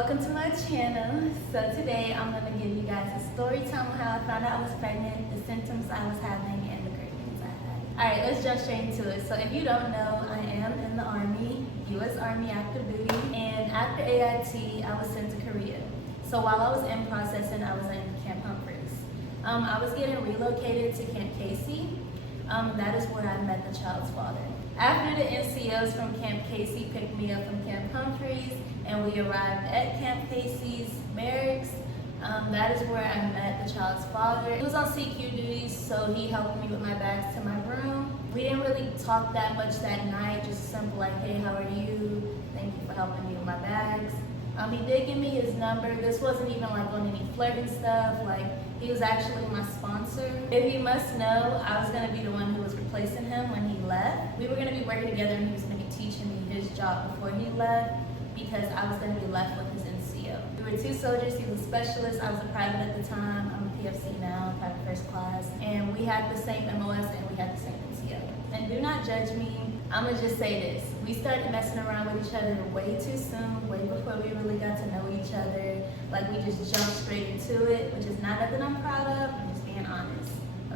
Welcome to my channel. So today I'm going to give you guys a story time on how I found out I was pregnant, the symptoms I was having, and the cravings I had. Alright, let's jump straight into it. So if you don't know, I am in the Army, U.S. Army active duty, and after AIT I was sent to Korea. So while I was in processing, I was in Camp Humphreys. I was getting relocated to Camp Casey. That is where I met the child's father. After the NCOs from Camp Casey picked me up from Camp Humphreys and we arrived at Camp Casey's barracks, that is where I met the child's father. He was on CQ duties, so he helped me with my bags to my room. We didn't really talk that much that night, just simple like, hey, how are you? Thank you for helping me with my bags. He did give me his number. This wasn't even like on any flirting stuff, like he was actually my sponsor. If you must know, I was gonna be the one who was replacing him when he left. We were gonna be working together and he was gonna be teaching me his job before he left because I was gonna be left with his NCO. We were two soldiers, he was a specialist, I was a private at the time. I'm a PFC now, private first class. And we had the same MOS and we had the same NCO. And do not judge me, I'm gonna just say this. We started messing around with each other way too soon, way before we really got to know each other. Like we just jumped straight into it, which is not nothing I'm proud of, I'm just being honest,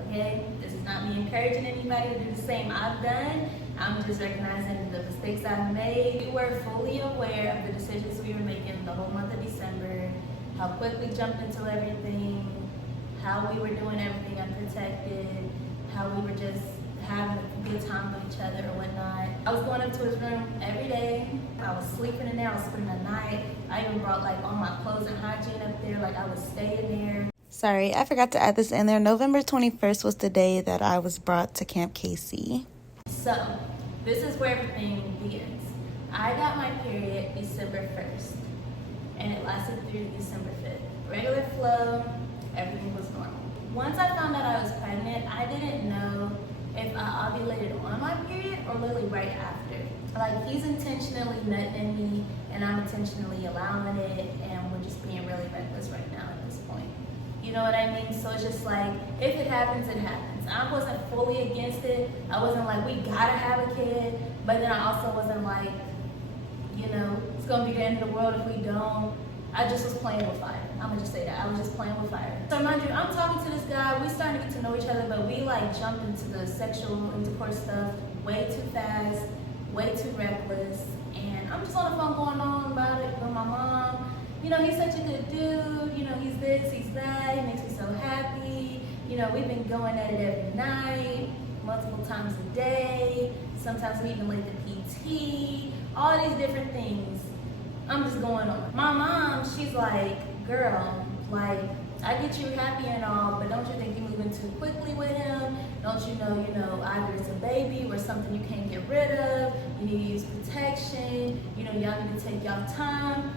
okay? This is not me encouraging anybody to do the same I've done. I'm just recognizing the mistakes I've made. We were fully aware of the decisions we were making the whole month of December, how quick we jumped into everything, how we were doing everything unprotected, how we were just having a good time with each other or whatnot. I was going up to his room every day. I was sleeping in there, I was spending the night. I even brought like all my clothes and hygiene up there, like I was staying there. Sorry, I forgot to add this in there. November 21st was the day that I was brought to Camp Casey. So, this is where everything begins. I got my period December 1st, and it lasted through December 5th. Regular flow, everything was normal. Once I found out I was pregnant, I didn't know if I ovulated on my period or literally right after. Like he's intentionally nutting me and I'm intentionally allowing it and we're just being really reckless right now at this point. You know what I mean? So it's just like, if it happens, it happens. I wasn't fully against it. I wasn't like, we gotta have a kid, but then I also wasn't like, you know, it's gonna be the end of the world if we don't. I just was playing with fire. I'm gonna just say that. I was just playing with fire. So mind you, I'm talking to this guy, we starting to get to know each other, but we like jumped into the sexual intercourse stuff way too fast, way too reckless. And I'm just on the phone going on about it with my mom. You know, he's such a good dude, you know, he's this, he's that, he makes me so happy. You know, we've been going at it every night, multiple times a day. Sometimes we even late to PT, all these different things. I'm just going on. My mom, she's like, girl, like, I get you happy and all, but don't you think you're moving too quickly with him? Don't you know, either it's a baby or something you can't get rid of, you need to use protection, you know, y'all need to take y'all time.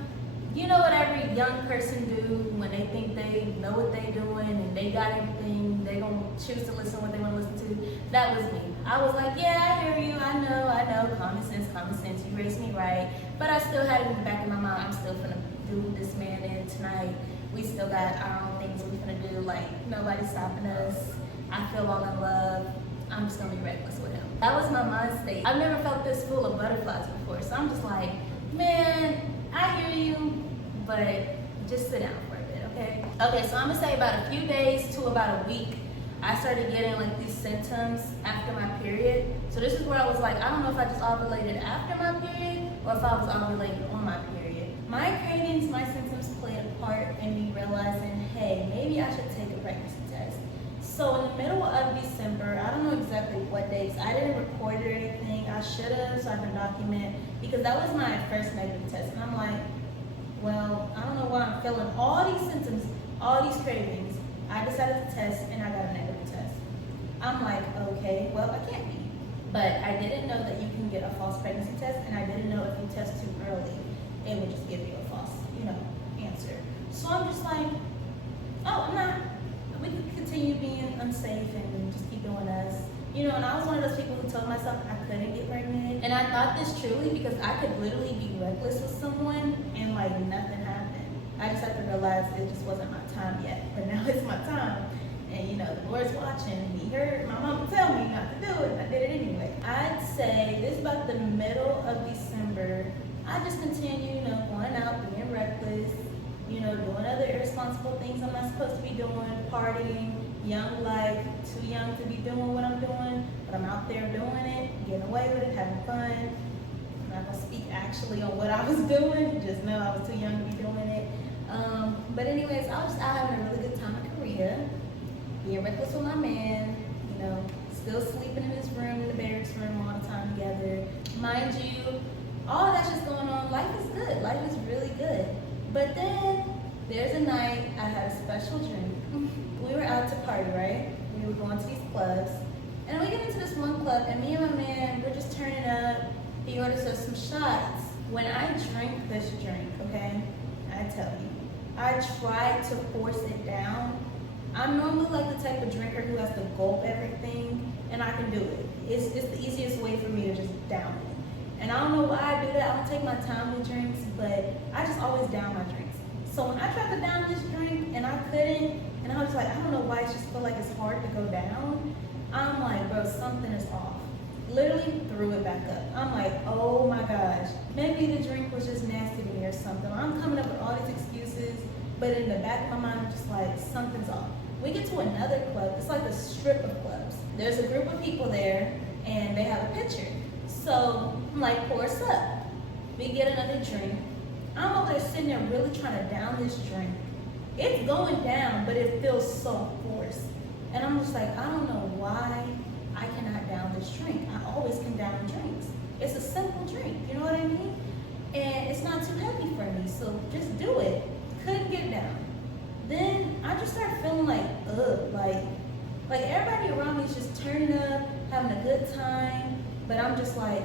You know what every young person do when they think they know what they doing and they got everything, they gonna choose to listen what they wanna listen to? That was me. I was like, yeah, I hear you, I know, common sense, you raised me right. But I still had it in the back of my mind, I'm still gonna do this man in tonight. We still got our own things we gonna do, like nobody's stopping us. I feel all in love. I'm just gonna be reckless with him. That was my mind state. I've never felt this full of butterflies before, so I'm just like, man, I hear you, but just sit down for a bit, okay? Okay, so I'm gonna say about a few days to about a week, I started getting like these symptoms after my period. So this is where I was like, I don't know if I just ovulated after my period or if I was ovulating on my period. My cravings, my symptoms played a part in me realizing, hey, maybe I should take a pregnancy test. So in the middle of December, I don't know exactly what dates, I didn't record or anything. I should have, so I can document, because that was my first negative test. And I'm like, well, I don't know why I'm feeling all these symptoms, all these cravings. I decided to test and I got a negative test. I'm like, okay, well, I can't be. But I didn't know that you can get a false pregnancy test, and I didn't know if you test too early, it would just give you a false, answer. So I'm just like, oh, I'm not. We can continue being unsafe and just keep doing us. And I was one of those people who told myself I couldn't get pregnant. And I thought this truly because I could literally be reckless with someone and like nothing happened. I just had to realize it just wasn't my time yet, but now it's my time. And the Lord's watching, and he heard my mama tell me not to do it, and I did it anyway. I'd say this is about the middle of December. I just continued, going out, being reckless, supposed to be doing, partying, young life, too young to be doing what I'm doing, but I'm out there doing it, getting away with it, having fun. I'm not gonna speak actually on what I was doing, just know I was too young to be doing it. But anyways, I was just out having a really good time in Korea, being reckless with my man, you know, still sleeping in his room, in the barracks room all the time together. Mind you, all that's just going on. Life is good. Life is really good. But then there's a night I had a special drink. We were out to party, right? We were going to these clubs. And we get into this one club, and me and my man, we're just turning up. He orders us some shots. When I drink this drink, okay, I tell you, I tried to force it down. I'm normally like the type of drinker who has to gulp everything, and I can do it. It's the easiest way for me to just down it. And I don't know why I do that. I don't take my time with drinks, but I just always down my drinks. So when I tried to down this drink and I couldn't, and I was like, I don't know why I just feel like it's hard to go down. I'm like, bro, something is off. Literally threw it back up. I'm like, oh my gosh. Maybe the drink was just nasty to me or something. I'm coming up with all these excuses, but in the back of my mind, I'm just like, something's off. We get to another club. It's like a strip of clubs. There's a group of people there, and they have a pitcher. So I'm like, pour us up. We get another drink. I'm over there sitting there really trying to down this drink. It's going down, but it feels so forced. And I'm just like, I don't know why I cannot down this drink. I always can down drinks. It's a simple drink, you know what I mean? And it's not too heavy for me, so just do it. Couldn't get it down. Then I just started feeling like, like everybody around me is just turning up, having a good time, but I'm just like,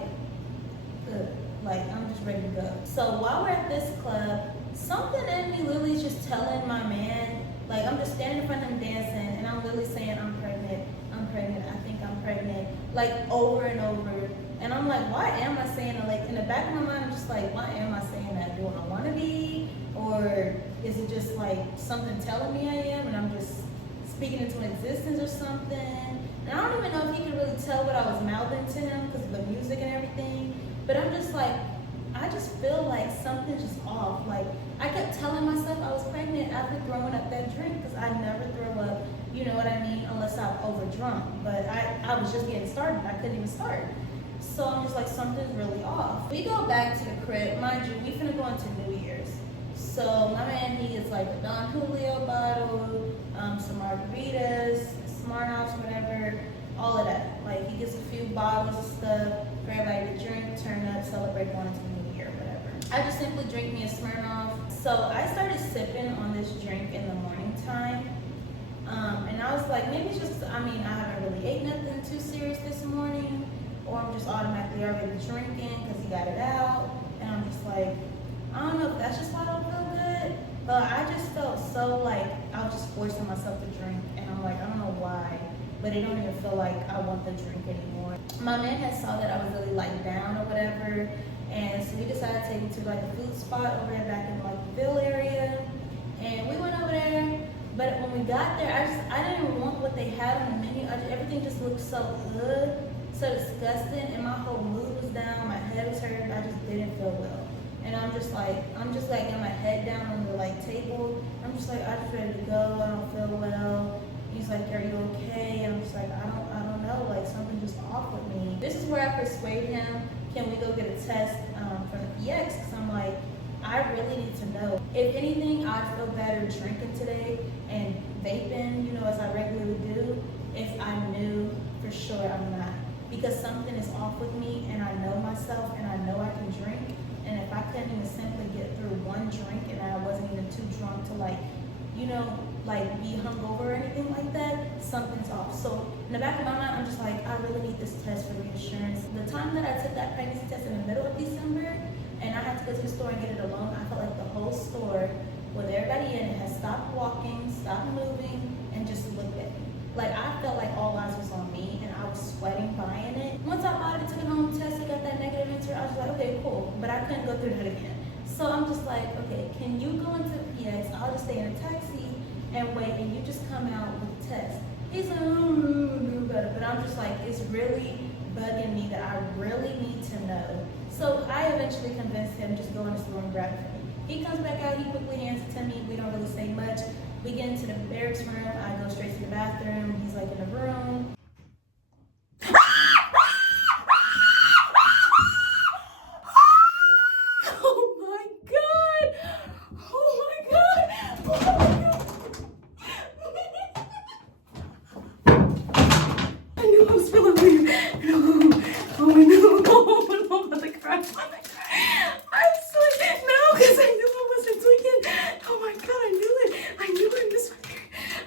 like I'm just ready to go. So while we're at this club, something in me literally is just telling my man, like I'm just standing in front of him dancing, and I'm literally saying, I'm pregnant, I think I'm pregnant, like over and over. And I'm like, why am I saying it? Like in the back of my mind, I'm just like, why am I saying that? Do I want to be? Or is it just like something telling me I am, and I'm just speaking into existence or something? And I don't even know if he could really tell what I was mouthing to him because of the music and everything. But I'm just like, I just feel like something's just off. Like I kept telling myself I was pregnant after throwing up that drink, because I never throw up, you know what I mean, unless I'm overdrunk. But I was just getting started. I couldn't even start. So I'm just like, something's really off. We go back to the crib. Mind you, we finna go into New Year's. So my man, he gets like a Don Julio bottle, some margaritas, Smirnoffs, whatever, all of that. Like he gets a few bottles of stuff for everybody to drink, turn up, celebrate going into the New Year, whatever. I just simply drink me a Smirnoff. So I started sipping on this drink in the morning time. And I was like, maybe it's just, I haven't really ate nothing too serious this morning, or I'm just automatically already drinking because he got it out. And I'm just like, I don't know if that's just why I don't feel good, but I just felt so like I was just forcing myself to drink, and I'm like, I don't know why, but it don't even feel like I want the drink anymore. My man had saw that I was really like down or whatever, and so we decided to take me to like a food spot over there back in like the Ville area, and we went over there. But when we got there, I didn't even want what they had on the menu. Everything just looked so good, so disgusting, and my whole mood was down, my head was hurting, I just didn't feel well. And I'm just like got my head down on the like table. I'm just like, I'm just ready to go. I don't feel well. He's like, are you okay? And I'm just like, I don't know. Like something just off with me. This is where I persuade him. Can we go get a test from the PX? Because I'm like, I really need to know. If anything, I'd feel better drinking today and vaping, you know, as I regularly do, if I knew for sure I'm not. Because something is off with me, and I know myself, and I know I can drink. And if I couldn't even simply get through one drink, and I wasn't even too drunk to like, you know, like be hungover or anything like that, something's off. So in the back of my mind, I'm just like, I really need this test for reassurance. The time that I took that pregnancy test in the middle of December, and I had to go to the store and get it alone, I felt like the whole store with everybody in it had stopped walking, stopped moving, and just looked at me. Like I felt like all eyes was on me, and I was sweating buying it. Once I bought it, took it home, tested, got that negative answer, I was like, okay, cool. But I couldn't go through that again. So I'm just like, okay, can you go into the PX? I'll just stay in a taxi and wait, and you just come out with the test. He's like, but I'm just like, it's really bugging me that I really need to know. So I eventually convinced him just go in the store and grab it for me. He comes back out, he quickly hands it to me. We don't really say much. We get into the barracks room. I go straight to the bathroom. He's like in the room. Oh my God! Oh my God! Oh my God! I knew I was feeling weird. No. Oh no! Oh, I'm about to cry. I'm so no, because I knew I wasn't tweaking. Oh my God! I knew it. I knew it. Miss Weird.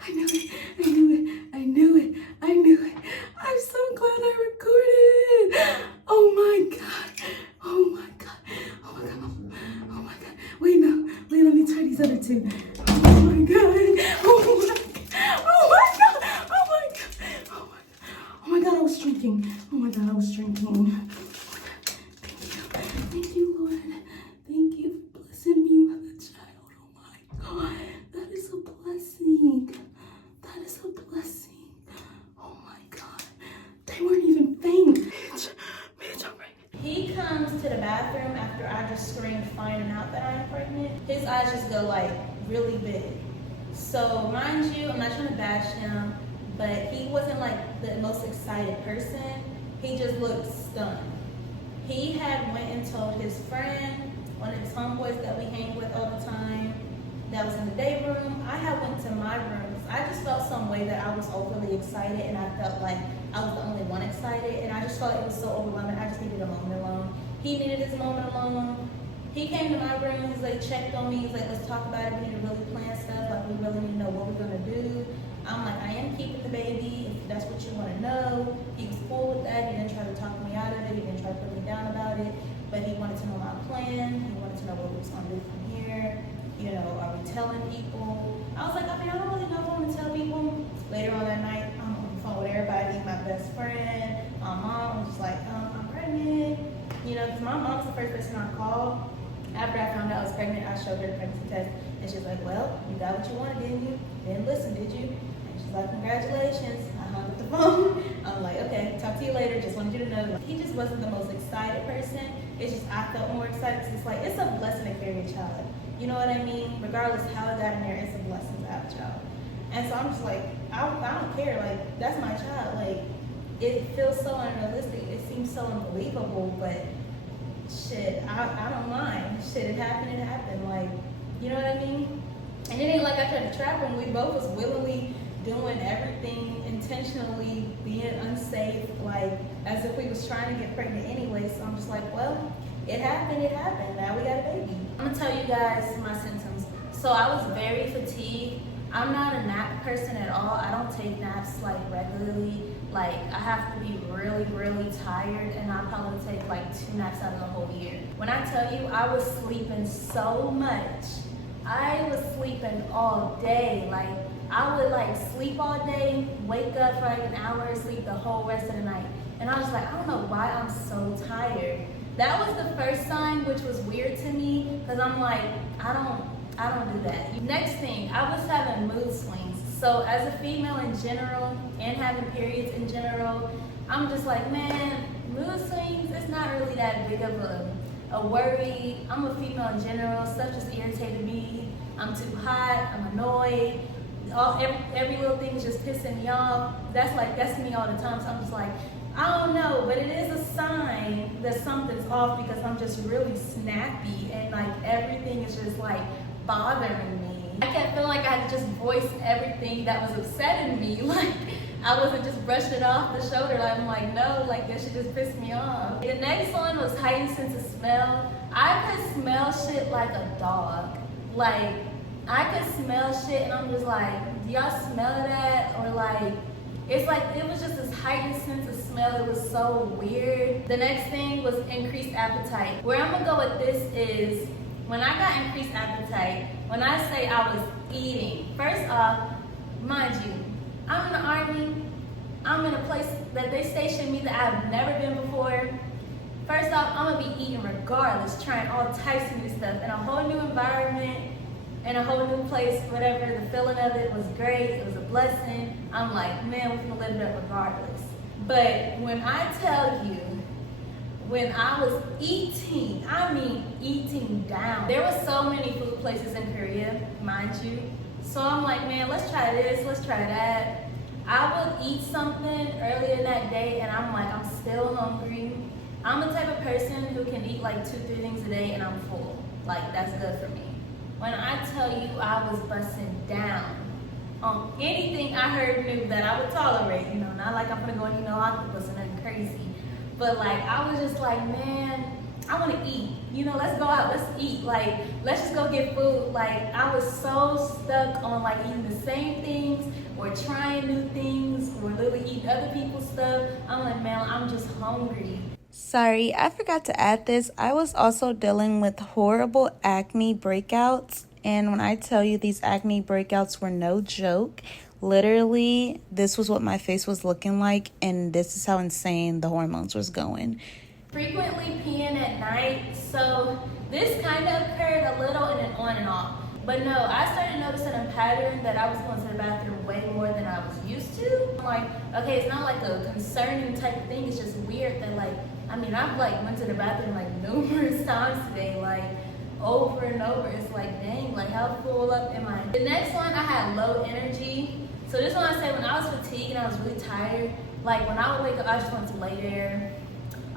I knew it. I knew it. I knew it. I knew it. I'm so glad I recorded it. Oh my God. Oh my God. Oh my God. Oh my God. Wait, no. Wait, let me try these other two. Oh my God. Oh my God. Oh my God. Oh my God. Oh my God. Oh my God, I was drinking. Oh my God, I was drinking. Oh my God. Thank you. Thank you, Lord. Thank you for blessing me with a child. Oh my God. That is a blessing. That is a blessing. Oh my God. They weren't even faint. Bitch, I'm pregnant. He comes to the bathroom after I just screamed finding out that I'm pregnant. His eyes just go like really big. So mind you, I'm not trying to bash him, but he wasn't like the most excited person. He just looked stunned. He had went and told his friend, one of his homeboys that we hang with all the time, that was in the day room. I had went to my room. I just felt some way that I was overly excited, and I felt like I was the only one excited, and I just felt it was so overwhelming. I just needed a moment alone. He needed his moment alone. He came to my room, he's like, checked on me, he's like, let's talk about it, we need to really plan stuff, like we really need to know what we're gonna do. I'm like, I am keeping the baby, if that's what you wanna know. He was cool with that, he didn't try to talk me out of it, he didn't try to put me down about it, but he wanted to know my plan, he wanted to know what we was gonna do from here, you know, are we telling people? I was like, I mean, I don't really know if I wanna tell people. Later on that night, I'm on the phone with everybody, my best friend, my mom, was just like, I'm pregnant, you know, because my mom's the first person I called. After I found out I was pregnant, I showed her the pregnancy test, and she was like, well, you got what you wanted, didn't you? Didn't listen, did you? And she's like, congratulations. I hung up the phone. I'm like, okay, talk to you later. Just wanted you to know. He just wasn't the most excited person. It's just I felt more excited because it's like, it's a blessing to carry a child. You know what I mean? Regardless how it got in there, it's a blessing to have a child. And so I'm just like, I don't care. Like, that's my child. Like, it feels so unrealistic. It seems so unbelievable, but shit, I don't mind. Shit, it happened. Like, you know what I mean? And it ain't like I tried to trap him. We both was willingly doing everything, intentionally being unsafe, like as if we was trying to get pregnant anyway. So I'm just like, well, it happened. Now we got a baby. I'm gonna tell you guys my symptoms. So I was very fatigued. I'm not a nap person at all. I don't take naps like regularly. Like, I have to be really, really tired, and I probably take like 2 naps out of the whole year. When I tell you, I was sleeping so much. I was sleeping all day. Like, I would like sleep all day, wake up for like an hour, and sleep the whole rest of the night. And I was like, I don't know why I'm so tired. That was the first sign, which was weird to me, because I'm like, I don't do that. Next thing, I was having mood swings. So as a female in general, and having periods in general, I'm just like, man, mood swings, it's not really that big of a worry. I'm a female in general, stuff just irritated me. I'm too hot, I'm annoyed. Every little thing is just pissing me off. That's me all the time. So I'm just like, I don't know, but it is a sign that something's off because I'm just really snappy and like everything is just like bothering me. I kept feeling like I had to just voice everything that was upsetting me. Like, I wasn't just brushing it off the shoulder. I'm like, no, like that shit just pissed me off. The next one was heightened sense of smell. I could smell shit like a dog. Like, I could smell shit and I'm just like, do y'all smell that? Or like, it's like, it was just this heightened sense of smell. It was so weird. The next thing was increased appetite. Where I'm gonna go with this is, when I got increased appetite, when I say I was eating, first off, mind you, I'm in the Army. I'm in a place that they stationed me that I've never been before. First off, I'm gonna be eating regardless, trying all types of new stuff in a whole new environment, in a whole new place, whatever. The feeling of it was great. It was a blessing. I'm like, man, we're gonna live it up regardless. But when I tell you, when I was eating, I mean eating down. There were so many food places in Korea, mind you. So I'm like, man, let's try this, let's try that. I would eat something earlier that day and I'm like, I'm still hungry. I'm the type of person who can eat like 2-3 things a day and I'm full. Like, that's good for me. When I tell you I was busting down on anything I heard new that I would tolerate, you know, not like I'm gonna go and eat no octopus and nothing crazy. But like, I was just like, man, I wanna eat. You know, let's go out, let's eat. Like, let's just go get food. Like, I was so stuck on like eating the same things or trying new things or literally eating other people's stuff. I'm like, man, I'm just hungry. Sorry, I forgot to add this. I was also dealing with horrible acne breakouts. And when I tell you these acne breakouts were no joke, literally, this was what my face was looking like. And this is how insane the hormones was going. Frequently peeing at night. So this kind of occurred a little and then on and off. But no, I started noticing a pattern that I was going to the bathroom way more than I was used to. I'm like, okay, it's not like a concerning type of thing. It's just weird that like, I mean, I've like went to the bathroom like numerous times today, like over and over. It's like, dang, like how full up am I? The next one, I had low energy. So this one I say when I was fatigued and I was really tired, like when I would wake up, I just want to lay there.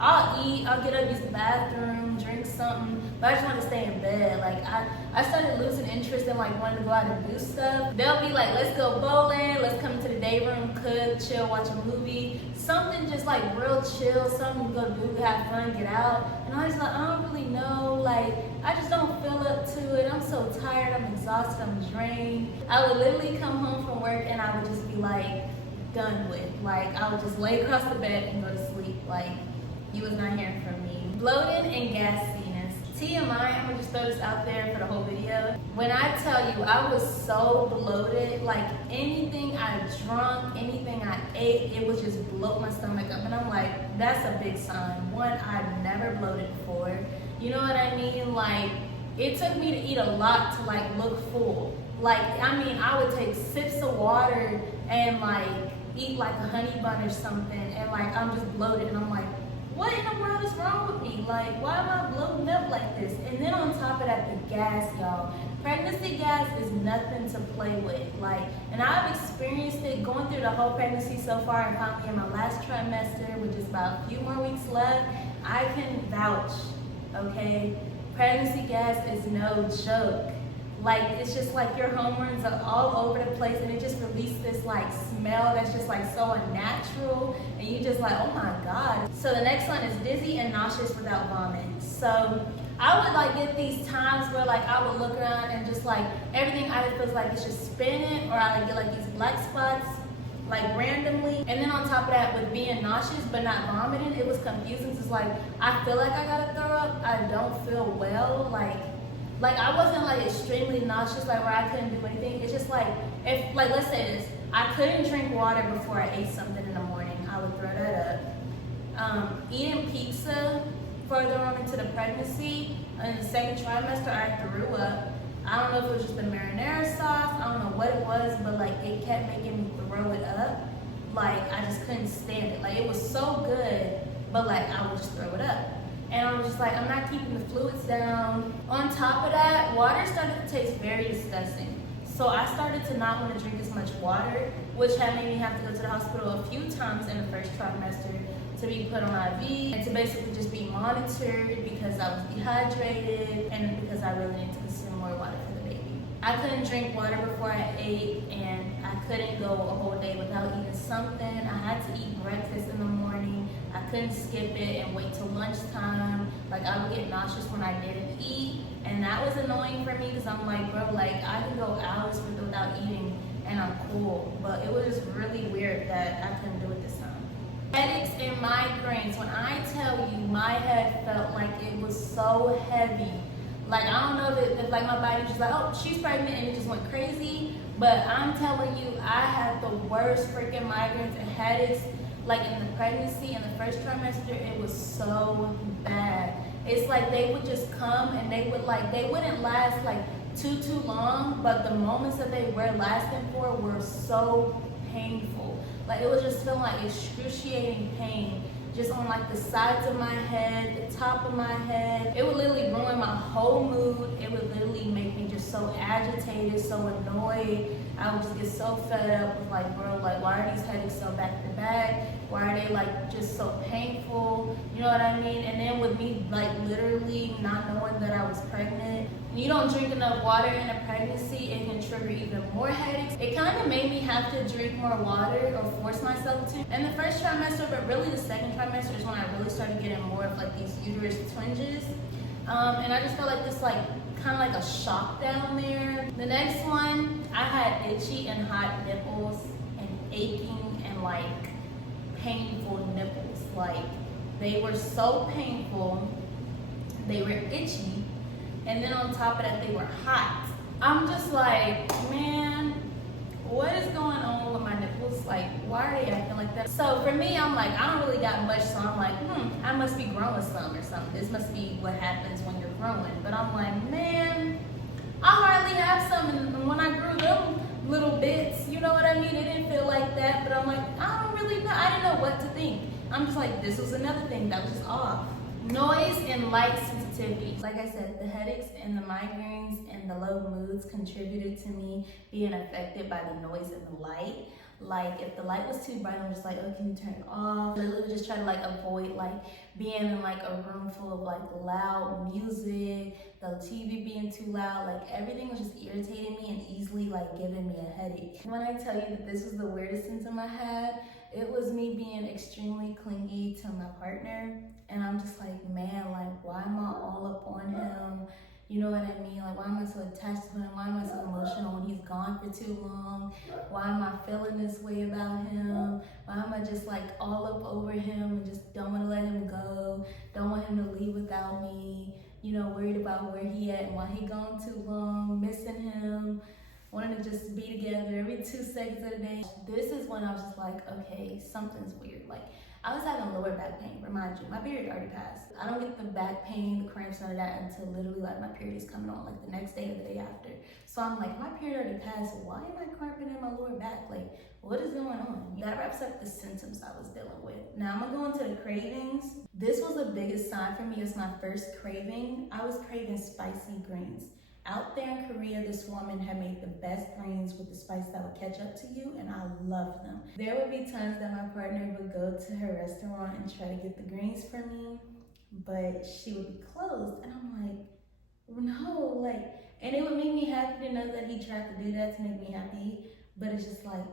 I'll eat, I'll get up, use the bathroom, drink something, but I just want to stay in bed. Like I started losing interest in like wanting to go out and do stuff. They'll be like, let's go bowling, let's come to the day room, cook, chill, watch a movie. Something just like real chill, something to go do, have fun, get out. And I was like, I don't really know, like I just don't feel up to it. I'm so tired, I'm exhausted, I'm drained. I would literally come home from work and I would just be like done with. Like I would just lay across the bed and go to sleep. Like, you was not hearing from me. Bloating and gassiness. TMI, I'm gonna just throw this out there for the whole video. When I tell you I was so bloated, like anything I drank, anything I ate, it would just bloat my stomach up. And I'm like, that's a big sign. One, I've never bloated before. You know what I mean? Like, it took me to eat a lot to like look full. Like, I mean, I would take sips of water and like eat like a honey bun or something, and like I'm just bloated and I'm like, what in the world is wrong with me? Like, why am I bloating up like this? And then on top of that, the gas, y'all. Pregnancy gas is nothing to play with. Like, and I've experienced it going through the whole pregnancy so far, and finally in my last trimester, which is about a few more weeks left, I can vouch, okay? Pregnancy gas is no joke. Like, it's just like your hormones are all over the place and it just releases this like smell that's just like so unnatural and you just like, oh my God. So the next one is dizzy and nauseous without vomit. So I would like get these times where like I would look around and just like everything either feels like it's just spinning or I like get like these black spots like randomly. And then on top of that, with being nauseous but not vomiting, it was confusing. It's like, I feel like I gotta throw up. I don't feel well. Like I wasn't like extremely nauseous, like where I couldn't do anything. It's just like, if like let's say this, I couldn't drink water before I ate something in the morning. I would throw that up. Eating pizza further on into the pregnancy, in the second trimester, I threw up. I don't know if it was just the marinara sauce, I don't know what it was, but like it kept making me throw it up. Like I just couldn't stand it. Like it was so good, but like I would just throw it up. And I was just like, I'm not keeping the fluids down. On top of that, water started to taste very disgusting. So I started to not want to drink as much water, which had made me have to go to the hospital a few times in the first trimester to be put on IV and to basically just be monitored because I was dehydrated and because I really need to consume more water for the baby. I couldn't drink water before I ate and I couldn't go a whole day without eating something. I had to eat breakfast in the morning. I couldn't skip it and wait till lunchtime. Like I would get nauseous when I didn't eat. And that was annoying for me because I'm like, bro, like I can go hours without eating and I'm cool. But it was just really weird that I couldn't do it this time. Headaches and migraines. When I tell you my head felt like it was so heavy. Like I don't know if like my body was just like, oh, she's pregnant and it just went crazy. But I'm telling you, I had the worst freaking migraines and headaches. Like in the pregnancy, in the first trimester, it was so bad. It's like they would just come and they wouldn't last like too long, but the moments that they were lasting for were so painful. Like it was just feeling like excruciating pain. just on like the sides of my head, the top of my head. It would literally ruin my whole mood. It would literally make me just so agitated, so annoyed. I would just get so fed up with like, bro, like why are these headaches so back to back? Why are they like just so painful? You know what I mean? And then with me like literally not knowing that I was pregnant, when you don't drink enough water in a pregnancy, it can trigger even more headaches. It kind of made me have to drink more water or force myself to. And the first trimester, but really the second trimester is when I really started getting more of like these uterus twinges. And I just felt like this like kind of like a shock down there. The next one, I had itchy and hot nipples and aching and like painful nipples. Like they were so painful, they were itchy, and then on top of that they were hot. I'm just like, man, what is going on with my nipples? Like, why are they acting like that? So for me, I'm like, I don't really got much, so I'm like, I must be growing some or something. This must be what happens when you're growing. But I'm like, man, I hardly have some, and when I grew them little bits, you know what I mean? It didn't feel like that, but I'm like, I don't really know. I didn't know what to think. I'm just like, this was another thing that was just off. Noise and light sensitivity. Like I said, the headaches and the migraines and the low moods contributed to me being affected by the noise and the light. Like if the light was too bright, I'm just like, oh, can you turn it off? I literally just try to like avoid like being in like a room full of like loud music, the TV being too loud, like everything was just irritating me and easily like giving me a headache. When I tell you that this was the weirdest symptom I had, it was me being extremely clingy to my partner. And I'm just like, man, like why am I all up on him? You know what I mean? Like, why am I so attached to him? Why am I so emotional when he's gone for too long? Why am I feeling this way about him? Why am I just like all up over him and just don't want to let him go? Don't want him to leave without me? You know, worried about where he at and why he gone too long, missing him, wanting to just be together every 2 seconds of the day. This is when I was just like, okay, something's weird. Like, I was having lower back pain, remind you, my period already passed. I don't get the back pain, the cramps, none of that until literally like my period is coming on like the next day or the day after. So I'm like, my period already passed, why am I cramping in my lower back? Like, what is going on? That wraps up the symptoms I was dealing with. Now I'm gonna go into the cravings. This was the biggest sign for me. It was my first craving. I was craving spicy greens. Out there in Korea, this woman had made the best greens with the spice that would catch up to you, and I loved them. There would be times that my partner would go to her restaurant and try to get the greens for me, but she would be closed, and I'm like, no, like, and it would make me happy to know that he tried to do that to make me happy, but it's just like,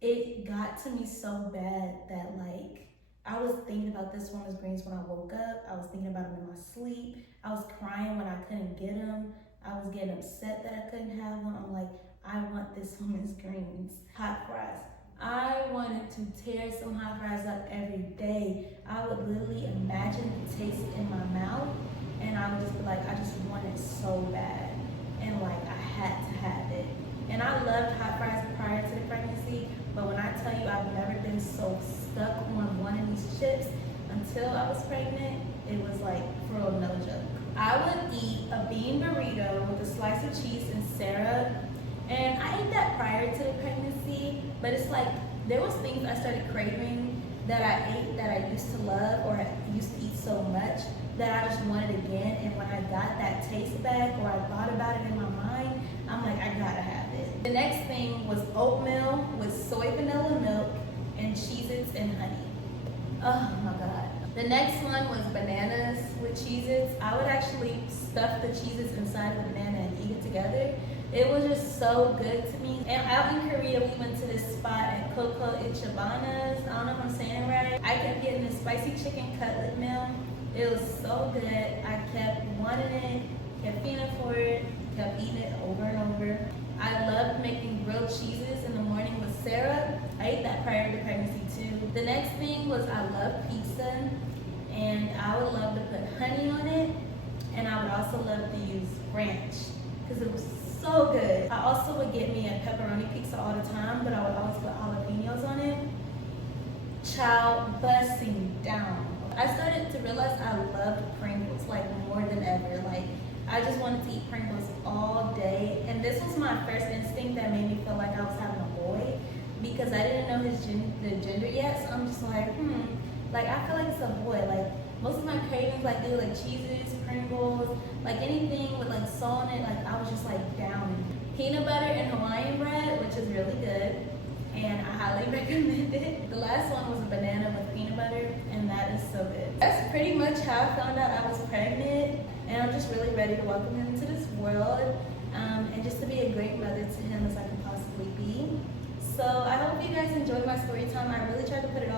it got to me so bad that like, I was thinking about this woman's greens when I woke up, I was thinking about them in my sleep, I was crying when I couldn't get them, I was getting upset that I couldn't have them. I'm like, I want this woman's greens. Hot fries. I wanted to tear some hot fries up every day. I would literally imagine the taste in my mouth, and I would just be like, I just want it so bad. And like, I had to have it. And I loved hot fries prior to the pregnancy, but when I tell you I've never been so stuck on one of these chips until I was pregnant, it was like, for real, no joke. I would eat a bean burrito with a slice of cheese and syrup, and I ate that prior to the pregnancy, but it's like there was things I started craving that I ate that I used to love or I used to eat so much that I just wanted again, and when I got that taste back or I thought about it in my mind, I'm like, I gotta have it. The next thing was oatmeal with soy vanilla milk and Cheez-Its and honey. Oh my God. The next one was bananas with Cheez-Its. I would actually stuff the Cheez-Its inside the banana and eat it together. It was just so good to me. And out in Korea, we went to this spot at Coco Ichibanas. I don't know if I'm saying it right. I kept getting this spicy chicken cutlet meal. It was so good. I kept wanting it, kept feeling for it, kept eating it over and over. I loved making grilled cheeses in the morning with syrup. I ate that prior to pregnancy too. The next thing was I love pizza, and I would love to put honey on it, and I would also love to use ranch because it was so good. I also would get me a pepperoni pizza all the time, but I would always put jalapenos on it. Child, busting down. I started to realize I loved Pringles like more than ever. Like, I just wanted to eat Pringles all day, and this was my first instinct that made me feel like I was having a boy because I didn't know the gender yet. So I'm just like, Like, I feel like it's a void. Like, most of my cravings, like, they were like cheeses, Pringles, like anything with like salt in it, like I was just like down. Peanut butter and Hawaiian bread, which is really good, and I highly recommend it. The last one was a banana with peanut butter, and that is so good. That's pretty much how I found out I was pregnant, and I'm just really ready to welcome him into this world, and just to be a great mother to him as I can possibly be. So I hope you guys enjoyed my story time. I really tried to put it